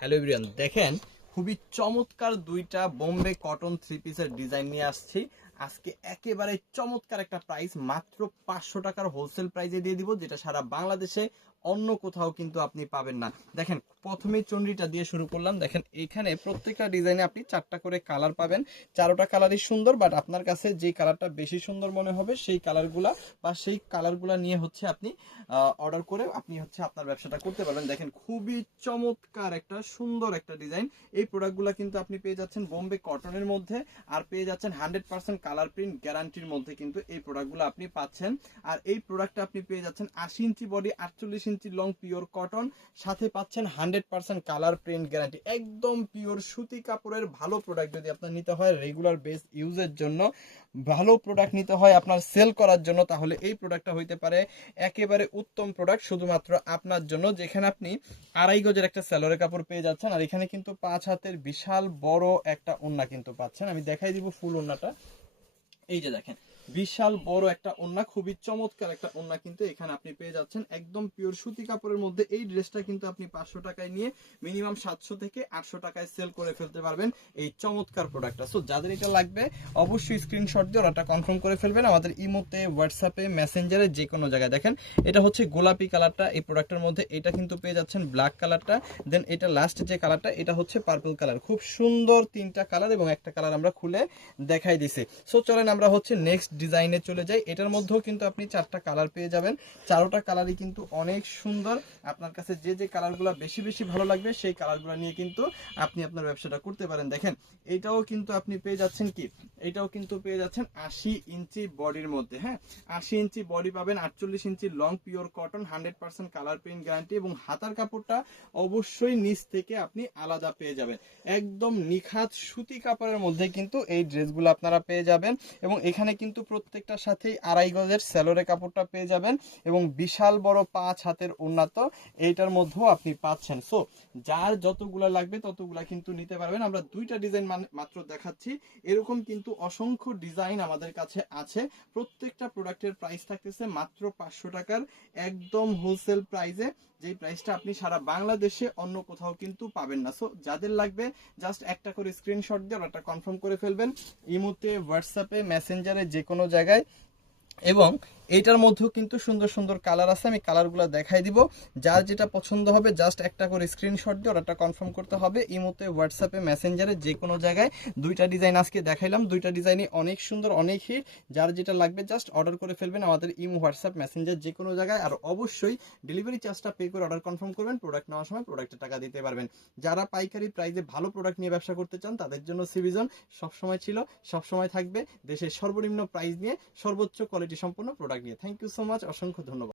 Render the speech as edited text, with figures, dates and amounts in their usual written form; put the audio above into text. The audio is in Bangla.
হ্যালো এভরিওয়ান, দেখেন খুবই চমৎকার দুইটা বোম্বে কটন থ্রি পিসের ডিজাইন নিয়ে আসছি আজকে। একেবারে চমৎকার একটা প্রাইস, মাত্র 500 টাকার হোলসেল প্রাইসে দিয়ে দিব, যেটা সারা বাংলাদেশে অন্য কোথাও কিন্তু আপনি পাবেন না। দেখেন প্রথমেই চন্ডিটা দিয়ে শুরু করলাম। দেখেন এখানে প্রত্যেকটা ডিজাইনে আপনি 4টা করে কালার পাবেন। 4টা কালারই সুন্দর, বাট আপনার কাছে যে কালারটা বেশি সুন্দর মনে হবে সেই কালারগুলা বা সেই কালারগুলা নিয়ে হচ্ছে আপনি অর্ডার করে আপনি হচ্ছে আপনার ব্যবসাটা করতে পারবেন। দেখেন খুবই চমৎকার একটা সুন্দর একটা ডিজাইন। এই প্রোডাক্টগুলো কিন্তু আপনি পেয়ে যাচ্ছেন বোম্বে কটনের মধ্যে, আর পেয়ে যাচ্ছেন 100% কালার প্রিন্ট গ্যারান্টির মধ্যে কিন্তু এই প্রোডাক্টগুলো আপনি পাচ্ছেন। আর এই প্রোডাক্টটা আপনি পেয়ে যাচ্ছেন 80 ইঞ্চি body 48 inch long pure cotton, সাথে পাচ্ছেন 100% কালার প্রিন্ট গ্যারান্টি। একদম পিওর সুতি কাপড়ের ভালো প্রোডাক্ট যদি আপনার নিতে হয় রেগুলার বেস ইউজের জন্য, ভালো প্রোডাক্ট নিতে হয় আপনার সেল করার জন্য, তাহলে এই প্রোডাক্টটা হইতে পারে একেবারে উত্তম প্রোডাক্ট শুধুমাত্র আপনার জন্য। যেখানে আপনি 2.5 গজের একটা স্যালোরের কাপড় পেয়ে যাচ্ছেন, আর এখানে কিন্তু 5 হাতের বিশাল বড় একটা ওড়না কিন্তু পাচ্ছেন। আমি দেখাই দিব ফুল ওড়নাটা। এই যে দেখেন বিশাল বড় একটা ওড়না, খুবই চমৎকার একটা ওড়না কিন্তু এখানে আপনি পেয়ে যাচ্ছেন একদম পিওর সুতি কাপড়ের মধ্যে। এই ড্রেসটা কিন্তু আপনি 500 টাকায় নিয়ে মিনিমাম 700 থেকে 800 টাকায় সেল করে ফেলতে পারবেন এই চমৎকার প্রোডাক্টটা। সো যাদের এটা লাগবে অবশ্যই স্ক্রিনশট দিয়ে অর্ডারটা কনফার্ম করে ফেলবেন আমাদের ইমোতে, হোয়াটসঅ্যাপে, মেসেঞ্জারে, যে কোনো জায়গায়। দেখেন এটা হচ্ছে গোলাপি কালারটা এই প্রোডাক্টের মধ্যে, এটা কিন্তু পেয়ে যাচ্ছেন ব্ল্যাক কালারটা, দেন এটা লাস্ট যে কালারটা এটা হচ্ছে পার্পল কালার। খুব সুন্দর 3টা কালার এবং একটা কালার আমরা খুলে দেখাই দিছি। সো চলেন আমরা হচ্ছে নেক্সট ডিজাইনে চলে যাই। এটার মধ্যেও কিন্তু আপনি 4টা কালার পেয়ে যাবেন। 4টা কালারই কিন্তু অনেক সুন্দর। আপনার কাছে যে যে কালারগুলো বেশি বেশি ভালো লাগবে সেই কালারগুলো নিয়ে কিন্তু আপনি আপনার ব্যবসাটা করতে পারেন। দেখেন এটাও কিন্তু আপনি পেয়ে যাচ্ছেন কি, এটাও কিন্তু পেয়ে যাচ্ছেন 80 ইঞ্চি বডির মধ্যে। হ্যাঁ, 80 ইঞ্চি বডি পাবেন, 48 inch long pure cotton, 100% colour print guarantee, এবং হাতার কাপড়টা অবশ্যই নিচ থেকে আপনি আলাদা পেয়ে যাবেন। একদম নিখাত সুতি কাপড়ের মধ্যে কিন্তু এই ড্রেসগুলো আপনারা পেয়ে যাবেন। এবং এখানে কিন্তু প্রত্যেকটার সাথেই 2.5 গজের স্যালোরে কাপড়টা পেয়ে যাবেন, এবং বিশাল বড় 5 হাতের উন্নত এইটার মধ্যেও আপনি পাচ্ছেন। সো যার যতগুলা লাগবে ততগুলা কিন্তু নিতে পারবেন। আমরা দুইটা ডিজাইন মাত্র দেখাচ্ছি, এরকম কিন্তু অসংখ্য ডিজাইন আমাদের কাছে আছে। প্রত্যেকটা প্রোডাক্টের প্রাইস থাকতেছে মাত্র 500 টাকার একদম হোলসেল প্রাইসে, যেই প্রাইসটা আপনি সারা বাংলাদেশে অন্য কোথাও কিন্তু পাবেন না। সো যাদের লাগবে জাস্ট একটা করে স্ক্রিনশট দিয়ে অর্ডারটা কনফার্ম করে ফেলবেন ইমোতে, হোয়াটসঅ্যাপে, মেসেঞ্জারে, যে কোনো জায়গায়। এবং এইটার মধ্যেও কিন্তু সুন্দর সুন্দর কালার আছে, আমি কালারগুলো দেখাই দিব। যার যেটা পছন্দ হবে জাস্ট একটা করে স্ক্রিনশট দিয়ে অর্ডারটা কনফার্ম করতে হবে ইমোতে, হোয়াটসঅ্যাপে, মেসেঞ্জারে, যে কোনো জায়গায়। দুইটা ডিজাইন আজকে দেখাইলাম, দুইটা ডিজাইনই অনেক সুন্দর, অনেক হিট। যার যেটা লাগবে জাস্ট অর্ডার করে ফেলবেন আমাদের ইমো, হোয়াটসঅ্যাপ, মেসেঞ্জার, যে কোনো জায়গায়। আর অবশ্যই ডেলিভারি চার্জটা পে করে অর্ডার কনফার্ম করবেন, প্রোডাক্ট নেওয়ার সময় প্রোডাক্টের টাকা দিতে পারবেন। যারা পাইকারি প্রাইসে ভালো প্রোডাক্ট নিয়ে ব্যবসা করতে চান তাদের জন্য সিভিজন সবসময় ছিল, সবসময় থাকবে, দেশের সর্বনিম্ন প্রাইস নিয়ে সর্বোচ্চ কোয়ালিটি সম্পন্ন প্রোডাক্ট নিয়ে। থ্যাংক ইউ সো মাচ, অসংখ্য ধন্যবাদ।